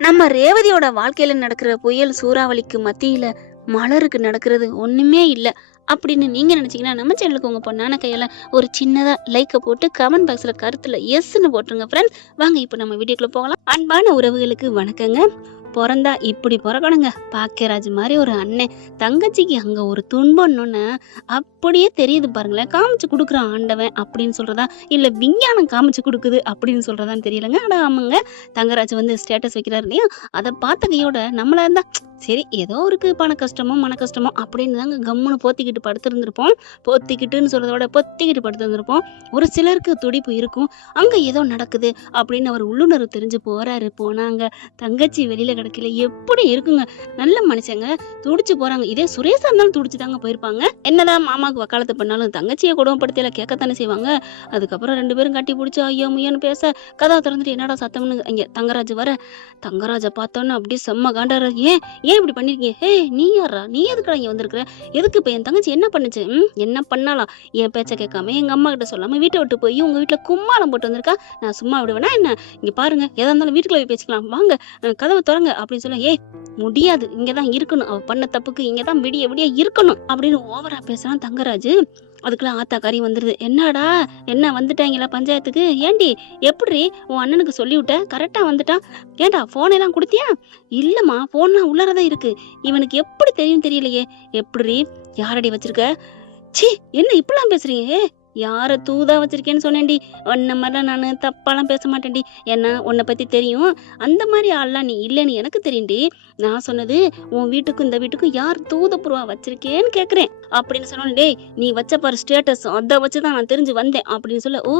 நம்ம ரேவதியோட வாழ்க்கையில நடக்கிற புயல் சூறாவளிக்கு மத்தியில மலருக்கு நடக்கிறது ஒண்ணுமே இல்ல அப்படின்னு நீங்க நினைச்சீங்கன்னா நம்ம சேனலுக்கு உங்க பொண்ணான கையால ஒரு சின்னதா லைக்க போட்டு கமெண்ட் பாக்ஸ்ல கருத்துல எஸ்ன்னு போட்டுருங்க ஃப்ரெண்ட்ஸ். வாங்க இப்போ நம்ம வீடியோக்குள்ள போகலாம். அன்பான உறவுகளுக்கு வணக்கங்க. பொறந்தா இப்படி பொறக்கணுங்க. பாக்கியராஜ் மாதிரி ஒரு அண்ணன் தங்கச்சிக்கு அங்க ஒரு துன்பம்னு அப்படியே தெரியுது பாருங்களேன். காமிச்சு கொடுக்குறான் ஆண்டவன் அப்படின்னு சொல்றதா இல்ல விஞ்ஞானம் காமிச்சு கொடுக்குது அப்படின்னு சொல்றதான்னு தெரியலங்க. ஆனா ஆமாங்க, தங்கராஜ் வந்து ஸ்டேட்டஸ் வைக்கிறாரு இல்லையா, அதை பார்த்த கையோட நம்மளா இருந்தா சரி ஏதோ இருக்கு பண கஷ்டமோ மன கஷ்டமோ அப்படின்னு தாங்க கம்முன்னு போத்திக்கிட்டு படுத்திருந்திருப்போம். போத்திக்கிட்டுன்னு சொல்றத விட பொத்திக்கிட்டு படுத்திருந்திருப்போம். ஒரு சிலருக்கு துடிப்பு இருக்கும், அங்க ஏதோ நடக்குது அப்படின்னு அவர் உள்ளுணர்வு தெரிஞ்சு போறாரு. போனாங்க தங்கச்சி வெளியில கிடக்கல எப்படி இருக்குங்க. நல்ல மனுஷங்க துடிச்சு போறாங்க. இதே சுரேஷா இருந்தாலும் துடிச்சு தாங்க போயிருப்பாங்க. என்னதான் மாமாவுக்கு வக்காலத்து பண்ணாலும் தங்கச்சியை கொடுமைப்படுத்தியில கேட்கத்தானே செய்வாங்க. அதுக்கப்புறம் ரெண்டு பேரும் கட்டி பிடிச்சி ஐயோ முயன்னு பேச கதவை திறந்துட்டு என்னடா சத்தம்னு இங்க தங்கராஜ் வர. தங்கராஜை பார்த்தோன்னு அப்படியே செம்ம காண்டாரு. ஏன் ஏன் இப்படி பண்ணிருக்கீங்க? நீ யாரா? நீ எதுக்குடா இங்க வந்திருக்கிற? எதுக்கு இப்ப என் தங்கச்சி என்ன பண்ணுச்சு? என்ன பண்ணாலாம்? என் பேச்ச கேட்காம எங்க அம்மா கிட்ட சொல்லாம வீட்டை விட்டு போய் உங்க வீட்டுல கும்மாளம் போட்டு வந்திருக்கா. நான் சும்மா விடுவேனா என்ன? இங்க பாருங்க, எதா இருந்தாலும் வீட்டுக்குள்ள போய் பேசிக்கலாம் வாங்க, கதவை திறங்க அப்படின்னு சொல்ல. முடியாது, இங்கதான் இருக்கணும், அவ பண்ண தப்புக்கு இங்கதான் விடிய விடிய இருக்கணும் அப்படின்னு ஓவரா பேசுறான் தங்கராஜ். அதுக்குள்ள ஆத்தாக்காரி வந்துருது. என்னடா என்ன வந்துட்டாங்களா பஞ்சாயத்துக்கு? ஏண்டி எப்படி உன் அண்ணனுக்கு சொல்லிவிட்ட? கரெக்டா வந்துட்டான். ஏண்டா போன் எல்லாம் கொடுத்தியா? இல்லம்மா, போன்லாம் உள்ளாரதான் இருக்கு. இவனுக்கு எப்படி தெரியும் தெரியலையே. எப்படி யாரடி வச்சிருக்க? சி, என்ன இப்படிலாம் பேசுறீங்க? யார தூதா வச்சிருக்கேன்னு சொன்னேன்டி. உன்ன மாதிரிலாம் நான் தப்பாலாம் பேச மாட்டேன்டி. ஏன்னா உன்னை பத்தி தெரியும். அந்த மாதிரி ஆள்லாம் நீ இல்லைன்னு எனக்கு தெரியும்டி. நான் சொன்னது உன் வீட்டுக்கும் இந்த வீட்டுக்கும் யார் தூதப்புருவா வச்சிருக்கேன்னு கேக்குறேன் அப்படின்னு சொன்னோம். டேய் நீ வச்ச பாரு ஸ்டேட்டஸ், அதை வச்சுதான் நான் தெரிஞ்சு வந்தேன் அப்படின்னு சொல்ல. ஓ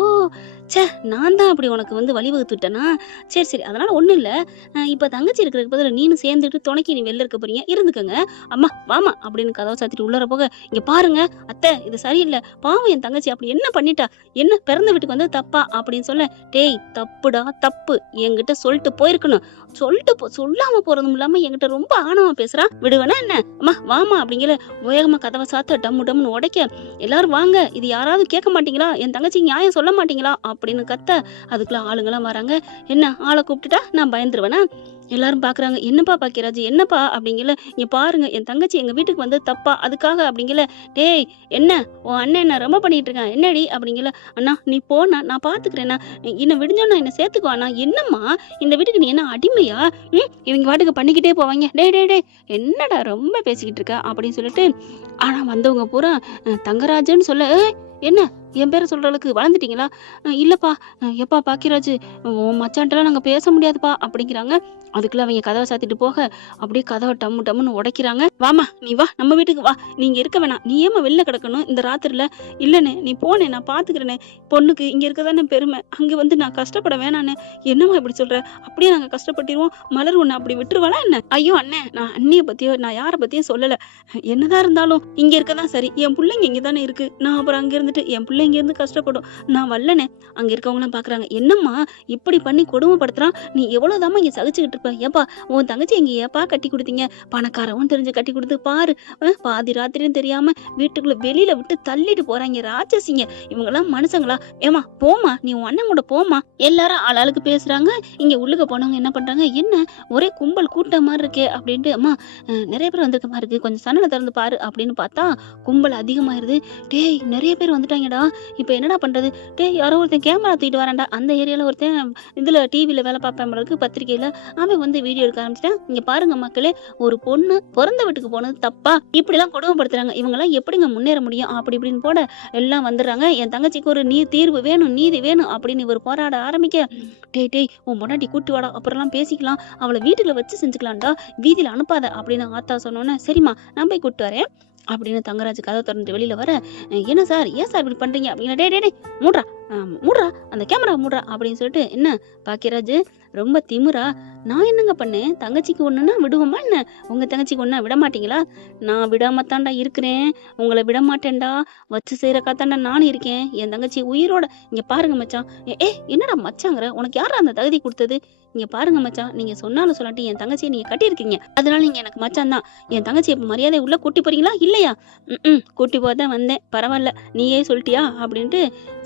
சே, நான் தான் அப்படி உனக்கு வந்து வழிவகுத்து விட்டேனா? சரி சரி, அதனால ஒண்ணும் இல்ல. இப்ப தங்கச்சி இருக்கிறதுக்கு பதில் நீனு சேர்ந்துட்டு துணைக்கி நீ வெளில இருக்க போறீங்க, இருந்துக்கங்க. அம்மா வாமா அப்படின்னு கதவை சாத்திட்டு உள்ளர போக, இங்க பாருங்க அத்தை, இது சரியில்லை. பாவம் என் தங்கச்சி அப்படி என்ன பண்ணிட்டா? என்ன பிறந்த வீட்டுக்கு வந்து தப்பா அப்படின்னு சொல்ல. டேய் தப்புடா தப்பு, என்கிட்ட சொல்லிட்டு போயிருக்கணும். சொல்லிட்டு சொல்லாம போறதும் இல்லாம என்கிட்ட ரொம்ப ஆணவமா பேசுறா. விடுவேனா என்ன? அம்மா வாமா அப்படிங்கிற வேகமா கதவை சாத்த டம்மு டம்முன்னு உடைக்க. எல்லாரும் வாங்க, இது யாராவது கேட்க மாட்டீங்களா? என் தங்கச்சி நியாயம் சொல்ல மாட்டீங்களா அப்படின்னு கத்த. அதுக்குள்ள ஆளுங்கெல்லாம் வராங்க. என்ன ஆளை கூப்பிட்டுட்டா நான் பயந்துருவேனா? எல்லாரும் பாக்குறாங்க. என்னப்பா பாக்கியராஜ், என்னப்பா அப்படிங்கல. இங்க பாருங்க, என் தங்கச்சி எங்க வீட்டுக்கு வந்து தப்பா, அதுக்காக அப்படிங்கல. டேய் என்ன உன் அண்ணன் என்ன ரொம்ப பண்ணிட்டு இருக்கான் என்னடி அப்படிங்கல. அண்ணா நீ போனா நான் பாத்துக்கிறேன்னா, என்ன விடிஞ்சோன்னா என்ன சேர்த்துக்குவானா? என்னம்மா இந்த வீட்டுக்கு நீ என்ன அடிமையா? இவங்க வாட்டுக்கு பண்ணிக்கிட்டே போவாங்க. டே டே டே என்னடா ரொம்ப பேசிக்கிட்டு இருக்க அப்படின்னு சொல்லிட்டு. ஆனா வந்தவங்க பூரா தங்கராஜன்னு சொல்ல. என்ன என் பேரை சொல்ற அளவுக்கு வளர்ந்துட்டீங்களா? இல்லப்பா, எப்பா பாக்கியராஜ், உன் மச்சான்ட்டெல்லாம் நாங்க பேச முடியாதுப்பா அப்படிங்கிறாங்க. அதுக்குள்ள அவங்க கதவை சாத்திட்டு போக அப்படியே கதவை டம்மு டம்முன்னு உடைக்கிறாங்க. வாமா நீ வா, நம்ம வீட்டுக்கு வா, நீங்க இருக்க வேணாம். நீ ஏமா வெளில கிடக்கணும் இந்த ராத்திரில? இல்லனே நீ போனே, நான் பாத்துக்கிறேனே. பொண்ணுக்கு இங்க இருக்கதானே பெருமை, அங்க வந்து நான் கஷ்டப்பட வேணானே. என்னம்மா இப்படி சொல்ற? அப்படியே நாங்க கஷ்டப்பட்டிருவோம். மலர் உன்னை அப்படி விட்டுருவாளா என்ன? ஐயோ அண்ணே, நான் அண்ணிய பத்தியோ நான் யாரை பத்தியும் சொல்லல. என்னதான் இருந்தாலும் இங்க இருக்கதான் சரி. என் பிள்ளைங்க இங்க தானே இருக்கு. நான் அப்புறம் அங்க இருந்துட்டு என் பிள்ளை இங்க இருந்து கஷ்டப்படும். நான் வரலனே. அங்க இருக்கவங்க எல்லாம் பாக்குறாங்க. என்னம்மா இப்படி பண்ணி கொடுமைப்படுத்துறான்? நீ எவ்வளவுதாம்மா இங்க சகிச்சுக்கிட்டு இருப்ப? ஏப்பா உன் தங்கச்சி எங்க ஏப்பா கட்டி கொடுத்தீங்க? பணக்காரவும் தெரிஞ்சு கட்டி கொடுத்து பாரு. பாதி ராத்திரியும் தெரியாம வீட்டுக்குள்ள வெளியில விட்டு தள்ளிட்டு போறாங்க ராட்சசிங்க. இவங்க எல்லாம் மனுஷங்களா? ஏமா போமா, நீ உன் அண்ணன் கூட போமா. எல்லாரும் ஆளாளுக்கு பேசுறாங்க. இங்க உள்ளுக்க போனவங்க என்ன பண்றாங்க? என்ன ஒரே கும்பல் கூட்ட மாதிரி இருக்கே அப்படின்ட்டு. அம்மா நிறைய பேர் வந்திருக்க மாதிரி இருக்கு, கொஞ்சம் சன்னலை திறந்து பாரு அப்படின்னு பார்த்தா கும்பல் அதிகமாயிருது. டேய் நிறைய பேர் வந்துட்டாங்கடா, இப்ப என்னடா பண்றது? டேய் யாரோ ஒருத்தன் கேமரா தூக்கிட்டு வரான்டா. அந்த ஏரியால ஒருத்தன் இதுல டிவில வேலை பார்ப்பேன் பத்திரிகையில அவன் வந்து வீடியோ எடுக்க ஆரம்பிச்சிட்டான். இங்க பாருங்க மக்களே, ஒரு பொண்ணு பிறந்த வீட்டுக்கு போனது தப்பா? இப்படி எல்லாம் கொடுமைப்படுத்துறாங்க. இவங்க எல்லாம் எப்படிங்க முன்னேற முடியும்? அப்படி இப்படின்னு போட எல்லாம் வந்துடுறாங்க. என் தங்கச்சிக்கு ஒரு தீர்வு வேணும், நீதி வேணும் அப்படின்னு இவர் போராட ஆரம்பிக்க. டேய் டேய் உன் பொண்டாட்டி கூட்டி வாடா, அப்புறம் எல்லாம் பேசிக்கலாம், அவளை வீட்டுல வச்சு செஞ்சுக்கலாம்டா, வீதியில அனுப்பாத அப்படின்னு ஆத்தா சொன்னோன்னே சரிம்மா நான் போய் கூட்டு வரேன் அப்படின்னு தங்கராஜ் கதை திறந்து வெளியில வர. என்ன சார், ஏன் சார் இப்படி பண்றீங்க அப்படின்னா. டே டே டே மூடுறா, மூடுறா அந்த கேமரா மூடுறா அப்படின்னு சொல்லிட்டு. என்ன பாக்கியராஜ் ரொம்ப திமிரா? நான் என்னங்க பண்ணேன்? தங்கச்சிக்கு ஒண்ணுன்னா விடுவோமா என்ன? உங்க தங்கச்சிக்கு ஒண்ணா விட மாட்டீங்களா? நான் விடாமத்தாண்டா இருக்கிறேன், உங்களை விட மாட்டேன்டா. வச்சு செய்யற காத்தாண்டா நானும் இருக்கேன். என் தங்கச்சி உயிரோட. இங்க பாருங்க மச்சான். என்னடா மச்சாங்கிற? உனக்கு யாரா அந்த தகுதி கொடுத்தது? இங்க பாருங்க மச்சான், நீங்க சொன்னாலும் சொல்லாட்டி என் தங்கச்சியை நீங்க கட்டியிருக்கீங்க, அதனால நீங்க எனக்கு மச்சான் தான். என் தங்கச்சியை இப்ப மரியாதை உள்ள கூட்டி போறீங்களா இல்லையா? கூட்டி போக தான் வந்தேன், பரவாயில்ல நீயே சொல்லிட்டியா அப்படின்ட்டு.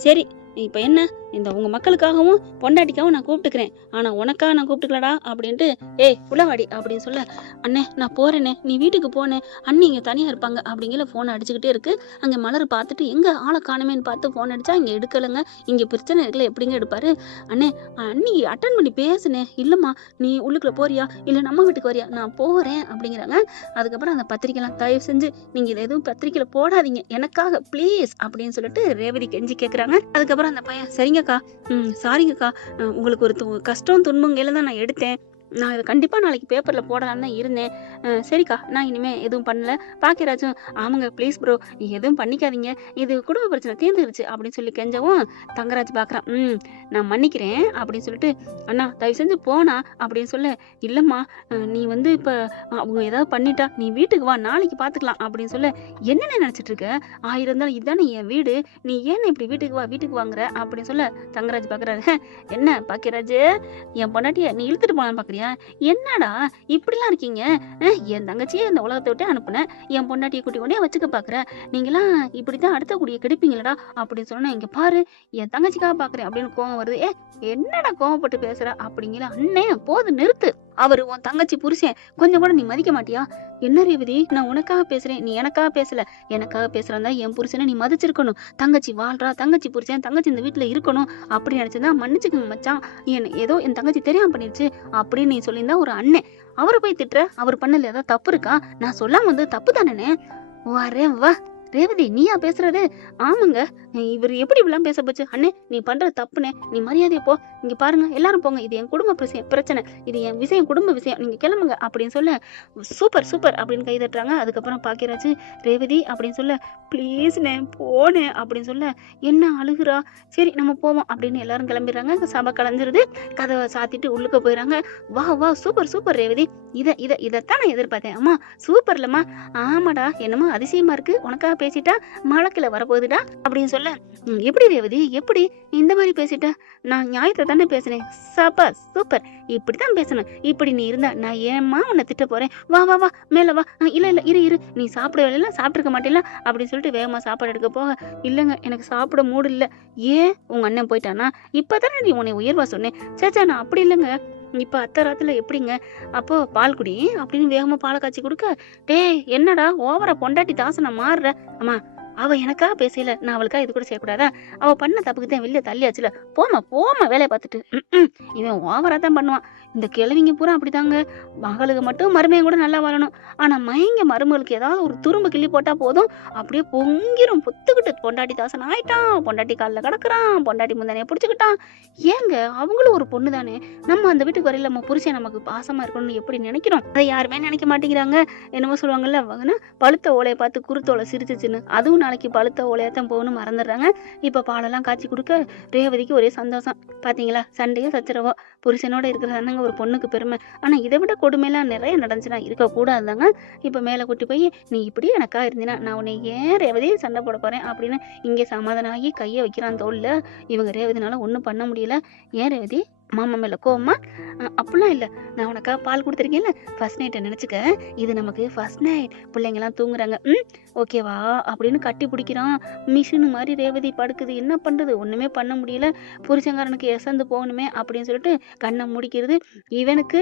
சரி, இப்ப என்ன, இந்த உங்க மக்களுக்காகவும் பொண்டாட்டிக்காகவும் நான் கூப்பிட்டுக்கிறேன், ஆனா உனக்காக நான் கூப்பிட்டுக்கலடா அப்படின்ட்டு. ஏய் புள்ளவாடி அப்படின்னு சொல்ல, அண்ணே நான் போறேனே, நீ வீட்டுக்கு போனே, அண்ணி இங்க தனியா இருப்பாங்க அப்படிங்கிற போன் அடிச்சுக்கிட்டே இருக்கு. அங்க மலர் பார்த்துட்டு எங்க ஆளை காணுமேன்னு பார்த்து போன் அடிச்சா இங்க எடுக்கலைங்க. இங்க பிரச்சனை இருக்குல்ல, எப்படிங்க எடுப்பாரு? அண்ணே அண்ணி அட்டன் பண்ணி பேசுனே. இல்லம்மா நீ உள்ளுக்குள்ள போறியா இல்ல நம்ம வீட்டுக்கு வரியா? நான் போறேன் அப்படிங்கிறாங்க. அதுக்கப்புறம் அந்த பத்திரிக்கைலாம் தயவு செஞ்சு நீங்க இதை எதுவும் பத்திரிக்கையில போடாதீங்க எனக்காக ப்ளீஸ் அப்படின்னு சொல்லிட்டு ரேவதி கெஞ்சி கேட்குறாங்க. அதுக்கப்புறம் அந்த பையன் சரிங்கக்கா, சாரிங்கக்கா, உங்களுக்கு ஒரு கஷ்டம் துன்பங்கையில தான் நான் எடுத்தேன், நான் இதை கண்டிப்பாக நாளைக்கு பேப்பரில் போடலான்னு தான் இருந்தேன். சரிக்கா நான் இனிமேல் எதுவும் பண்ணல. பாக்கியராஜும் ஆமாங்க ப்ளீஸ் ப்ரோ எதுவும் பண்ணிக்காதீங்க, இது குடும்ப பிரச்சனை தீர்ந்துருச்சு அப்படின்னு சொல்லி கெஞ்சவும் தங்கராஜ் பார்க்குறான். நான் மன்னிக்கிறேன் அப்படின்னு சொல்லிட்டு, அண்ணா தயவு செஞ்சு போனா அப்படின்னு சொல்ல, இல்லைம்மா நீ வந்து இப்போ அவங்க ஏதாவது பண்ணிட்டா நீ வீட்டுக்கு வா, நாளைக்கு பார்த்துக்கலாம் அப்படின்னு சொல்ல, என்னென்ன நினச்சிட்டு இருக்க, ஆயிரம் தான் இதுதானே என் வீடு, நீ ஏன்னு இப்படி வீட்டுக்கு வாங்குற அப்படின்னு சொல்ல தங்கராஜ் பார்க்குறாரு. என்ன பாக்கியராஜ், என் பொண்டாட்டிய நீ இழுத்துட்டு போனான்னு பார்க்குறியா? என்னடா இப்படிலாம் இருக்கீங்க? என் தங்கச்சியே இந்த உலகத்தை விட்டு அனுப்புனேன், என் பொண்டாட்டியை கூட்டி கொண்டே வச்சுக்க பாக்குற, நீங்களாம் இப்படித்தான் அடுத்த கூடிய கெடுப்பீங்களடா அப்படின்னு சொன்னா, இங்க பாரு என் தங்கச்சிக்காக பாக்குறேன் அப்படின்னு கோவம் வருது. என்னடா கோவப்பட்டு பேசுற அப்படிங்கிற. அண்ணே போது நிறுத்து, அவரு உன் தங்கச்சி புருஷன், கொஞ்சம் கூட நீ மதிக்க மாட்டியா? என்ன ரேவதி, நான் உனக்காக பேசுறேன், நீ எனக்காக பேசல. எனக்காக பேசுறதா என் புருஷனை நீ மதிச்சிருக்கணும். தங்கச்சி வாழ்றா, தங்கச்சி புருஷன், தங்கச்சி இந்த வீட்டுல இருக்கணும் அப்படி நினைச்சதா மன்னிச்சுக்கோங்க மச்சான், ஏதோ என் தங்கச்சி தெரியாம பண்ணிருச்சு அப்படின்னு நீ சொல்லியிருந்தா ஒரு அண்ணன், அவரை போய் திட்டுற, அவர் பண்ணல ஏதாவது தப்பு இருக்கா? நான் சொல்லாம வந்து தப்பு தானே? வரே வா ரேவதி, நீயா பேசுறது? ஆமாங்க, இவர் எப்படி இப்படிலாம் பேச போச்சு? அண்ணே நீ பண்றது தப்புனே, நீ மரியாதையை போ, இங்க பாருங்க எல்லாரும் போங்க, இது என் குடும்ப பிரச்சனை, இது என் விஷயம், குடும்ப விஷயம், நீங்க கிளம்புங்க அப்படின்னு சொல்ல, சூப்பர் சூப்பர் அப்படின்னு கை தட்டுறாங்க. அதுக்கப்புறம் பாக்கியராஜ் ரேவதி அப்படின்னு சொல்ல, ப்ளீஸ்ண்ணே போனேன் அப்படின்னு சொல்ல, என்ன அழுகுறா, சரி நம்ம போவோம் அப்படின்னு எல்லாரும் கிளம்பிடுறாங்க. சபை கலைஞ்சிருது, கதவை சாத்திட்டு உள்ளுக்க போயிடறாங்க. வா வா சூப்பர் சூப்பர் ரேவதி, இதைத்தான் நான் எதிர்பார்த்தேன். அம்மா சூப்பர் இல்லம்மா? ஆமாடா, என்னமோ அதிசயமா இருக்கு, உனக்காக பேசிட்டா மழக்கில வரப்போகுதுடா அப்படின்னு சொல்ல, எப்படி ரேவதி எப்படி இந்த மாதிரி பேசிட்டா? நான் நியாயத்தை தானே பேசினேன். சப்பா சூப்பர், இப்படித்தான் பேசணும். இப்படி நீ இருந்தா நான் ஏம்மா உன்னை திட்ட போறேன்? வா வா வா மேல வா. இல்ல இல்ல இரு, நீ சாப்பிட வேலையில சாப்பிட்டுருக்க மாட்டேல அப்படின்னு சொல்லிட்டு வேகமா சாப்பாடு எடுக்க போக, இல்லைங்க எனக்கு சாப்பிட மூடு இல்ல. ஏன் உங்க அண்ணன் போயிட்டானா? இப்பதானே நீ உன்னை உயர்வா சொன்னேன். சேச்சா நான் அப்படி இல்லைங்க, இப்ப அத்தராத்துல எப்படிங்க, அப்போ பால் குடி அப்படின்னு வேகமா பாலை காய்ச்சி கொடுக்க, டேய் என்னடா ஓவரா பொண்டாட்டி தாசனை மாறுற? அம்மா அவ எனக்காக பேசல, நான் அவளுக்காக இது கூட செய்யக்கூடாதா? அவ பண்ண தப்புக்கு தான் வெளியே தள்ளியாச்சுல, போமா வேலையை பார்த்துட்டு. இவன் ஓவரா தான் பண்ணுவான். இந்த கிழவிங்க பூரா அப்படிதாங்க, மகளுக்கு மட்டும் மருமையும் கூட நல்லா வாழணும், ஆனா மயங்க மருமகளுக்கு ஏதாவது ஒரு துரும்பு கிள்ளி போட்டா போதும் அப்படியே பொங்கிரும், புத்துக்கிட்டு பொண்டாட்டி தாசன் ஆயிட்டான், பொண்டாட்டி காலில் கிடக்குறான், பொண்டாட்டி முந்தானைய பிடிச்சுக்கிட்டான். ஏங்க அவங்களும் ஒரு பொண்ணு தானே, நம்ம அந்த வீட்டுக்கு வரையில நம்ம புருஷன் நமக்கு பாசமா இருக்கணும்னு எப்படி நினைக்கிறோம், அதை யாருமே நினைக்க மாட்டேங்கிறாங்க. என்னமோ சொல்லுவாங்கல்ல, பழுத்த ஓலையை பார்த்து குருத்தோலை சிரிச்சுச்சுன்னு, அதுவும் நாளைக்கு பழுத்த ஓலையாத்தான் போகணும் மறந்துடுறாங்க. இப்ப பாலெல்லாம் காய்ச்சி கொடுக்க ரேவதிக்கு ஒரே சந்தோஷம். பாத்தீங்களா, சண்டையோ சச்சரவோ, புருஷனோட இருக்கிறதாங்க ஒரு பொண்ணுக்கு பெருமை. ஆனா இதை விட கொடுமையெல்லாம் நிறைய நடந்துச்சுன்னா இருக்க கூடாதுதாங்க. இப்ப மேல கூட்டி போய், நீ இப்படி எனக்கா இருந்தினா நான் உன்னை ஏன் ரேவதி சண்டை போட போறேன் அப்படின்னு இங்கே சமாதானம் ஆகி கையை வைக்கிறான் தோல்ல. இவங்க ரேவதினால ஒன்றும் பண்ண முடியல. ஏன் ரேவதி மாமா மேல கோவமா? அப்படிலாம் இல்லை, நான் உனக்கா பால் கொடுத்துருக்கேன்ல, ஃபர்ஸ்ட் நைட்டை நினச்சிக்க, இது நமக்கு ஃபர்ஸ்ட் நைட், பிள்ளைங்கெல்லாம் தூங்குறாங்க, ஓகேவா அப்படின்னு கட்டி பிடிக்கிறான். மிஷினு மாதிரி ரேவதி படுக்குது. என்ன பண்ணுறது, ஒன்றுமே பண்ண முடியல. புருஷங்காரனுக்கு எசந்து போகணுமே அப்படின்னு சொல்லிட்டு கண்ணை முடிக்கிறது. இவனுக்கு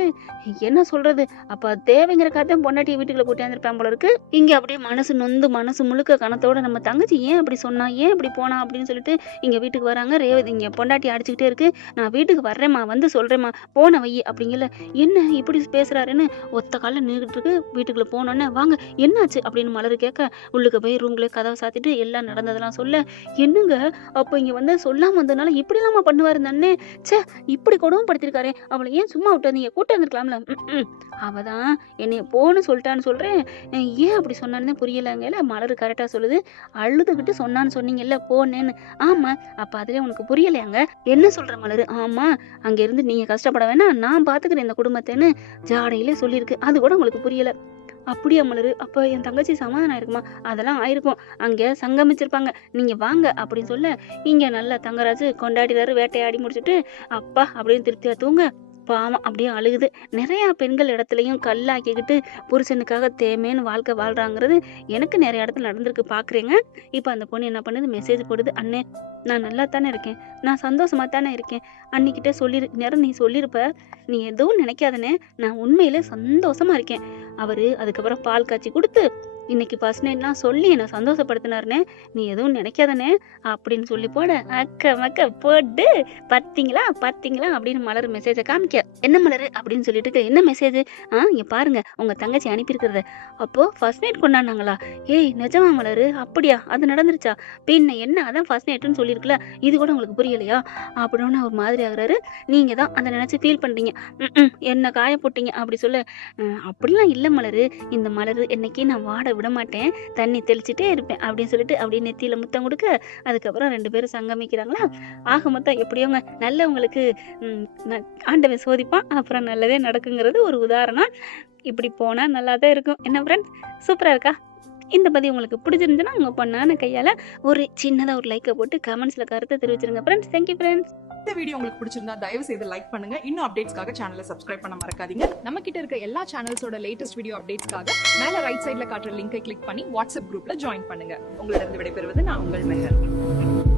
என்ன சொல்கிறது, அப்போ தேவைங்கிற காத்தான் பொண்டாட்டியை வீட்டுக்குள்ள கூட்டியாந்துருப்பேன் போல இருக்கு. இங்கே அப்படியே மனசு நொந்து மனசு முழுக்க கணத்தோட நம்ம தங்கச்சி ஏன் அப்படி சொன்னா, ஏன் அப்படி போனா அப்படின்னு சொல்லிட்டு இங்கே வீட்டுக்கு வராங்க. ரேவதி இங்கே பொண்டாட்டி அடிச்சுக்கிட்டே இருக்கு. நான் வீட்டுக்கு வர்றேன் வந்து சொல்றேம்மா, போன வை அப்படிங்கல. என்ன இப்படி பேசுறாருன்னு ஒத்த கால நின்றுட்டு இருக்கு. வீட்டுக்குள்ள போனோன்னு வாங்க என்னாச்சு அப்படின்னு மலர் கேட்க, உள்ளுக்கு போய் ரூம்ல கதவை சாத்திட்டு எல்லாம் நடந்ததெல்லாம் சொல்ல, என்னங்க அப்போ இங்க வந்து சொல்லாம வந்ததுனால இப்படி இல்லாம பண்ணுவாரு அண்ணே, சே இப்படி கொடுவும் படுத்திருக்காரு, அவளை ஏன் சும்மா விட்டு நீங்க கூட்ட வந்துருக்கலாம்ல. அவதான் என்னைய போன்னு சொல்லிட்டான்னு சொல்றேன், ஏன் அப்படி சொன்னான்னு புரியலங்கல. மலர் கரெக்டா சொல்லுது, அழுதுகிட்டு சொன்னான்னு சொன்னீங்கல்ல போனேன்னு. ஆமா, அப்ப அதுல உனக்கு புரியலையாங்க? என்ன சொல்ற மலர்? ஆமா, அங்க இருந்து நீங்க கஷ்டப்பட வேணாம், நான் பாத்துக்கிறேன் இந்த குடும்பத்தைன்னு ஜாடையிலே சொல்லியிருக்கு. அது கூட உங்களுக்கு புரியல. அப்படியா மலரு, அப்ப என் தங்கச்சி சமாதானம் ஆயிருக்குமா? அதெல்லாம் ஆயிருக்கும், அங்க சங்கமிச்சிருப்பாங்க, நீங்க வாங்க அப்படின்னு சொல்ல, இங்க நல்லா தங்கராஜு கொண்டாடிறாரு. வேட்டையாடி முடிச்சுட்டு அப்பா அப்படின்னு திருப்தியா தூங்க. பாவம் அப்படியே அழுகுது. நிறையா பெண்கள் இடத்துலையும் கல்லாக்கிக்கிட்டு புருஷனுக்காக தேமேன்னு வாழ்க்கை வாழ்றாங்கிறது எனக்கு நிறைய இடத்துல நடந்திருக்கு பார்க்குறேங்க. இப்போ அந்த பொண்ணு என்ன பண்ணுது, மெசேஜ் போடுது, அண்ணே நான் நல்லா தானே இருக்கேன், நான் சந்தோஷமா தானே இருக்கேன், அன்னிக்கிட்ட நேரம் நீ சொல்லியிருப்ப, நீ எதுவும் நினைக்காதனே, நான் உண்மையிலே சந்தோஷமா இருக்கேன். அவரு அதுக்கப்புறம் பால் காய்ச்சி கொடுத்து இன்னைக்கு ஃபர்ஸ்ட் நைட்லாம் சொல்லி என்னை சந்தோஷப்படுத்தினாருனே, நீ எதுவும் நினைக்காதனே அப்படின்னு சொல்லி போட, அக்க மக்க போட்டு பார்த்தீங்களா பார்த்தீங்களா அப்படின்னு மலர் மெசேஜை காமிக்க, என்ன மலர் அப்படின்னு சொல்லிட்டு என்ன மெசேஜ், இங்கே பாருங்க உங்கள் தங்கச்சி அனுப்பியிருக்கிறத. அப்போது ஃபர்ஸ்ட் நைட் கொண்டாடினாங்களா? ஏய் நிஜமா மலர், அப்படியா, அது நடந்துருச்சா? பின்ன என்ன, அதான் ஃபர்ஸ்ட் நைட்டுன்னு சொல்லியிருக்கல, இது கூட உங்களுக்கு புரியலையா அப்படின்னு ஒரு மாதிரி ஆகுறாரு. நீங்கள் தான் அதை நினச்சி ஃபீல் பண்ணுறீங்க, என்ன காய போட்டீங்க அப்படி சொல்ல. அப்படிலாம் இல்லை மலர், இந்த மலர் என்னைக்கு நான் வாட விட மாட்டேன், தண்ணி தெளிச்சுட்டே இருப்பேன் அப்படின்னு சொல்லிட்டு அப்படியே நெத்தியில முத்தம் கொடுக்க, அதுக்கப்புறம் 2 பேரும் சங்கமிக்கிறாங்களா. ஆக மொத்தம் எப்படியோங்க நல்லவங்களுக்கு ஆண்டவன் சோதிப்பான், அப்புறம் நல்லதே நடக்குங்கிறது ஒரு உதாரணம். இப்படி போனால் நல்லா தான் இருக்கும். என்ன ஃப்ரெண்ட்ஸ், சூப்பராக இருக்கா? இந்த பதிவு உங்களுக்கு பிடிச்சிருந்துச்சுன்னா உங்கள் பொண்ணான கையால் ஒரு சின்னதாக ஒரு லைக்கை போட்டு கமெண்ட்ஸில் கருத்தை தெரிவிச்சிருங்க ஃப்ரெண்ட்ஸ். Thank you friends. இந்த வீடியோ உங்களுக்கு பிடிச்சிருந்தா தயவு செய்து லைக் பண்ணுங்க. இன்னும் அப்டேட்ஸ்க்காக சேனலை சப்ஸ்கிரைப் பண்ண மறக்காதீங்க. நம்ம கிட்ட இருக்க எல்லா சேனல்ஸோட லேட்டஸ்ட் வீடியோ அப்டேட்ஸ்க்காக மேல ரைட் சைடுல காட்டுற லிங்கை கிளிக் பண்ணி வாட்ஸ்அப் குரூப்ல ஜாயின் பண்ணுங்க. உங்களிடம் விடைபெறுவது நான் உங்கள் மெஹர்.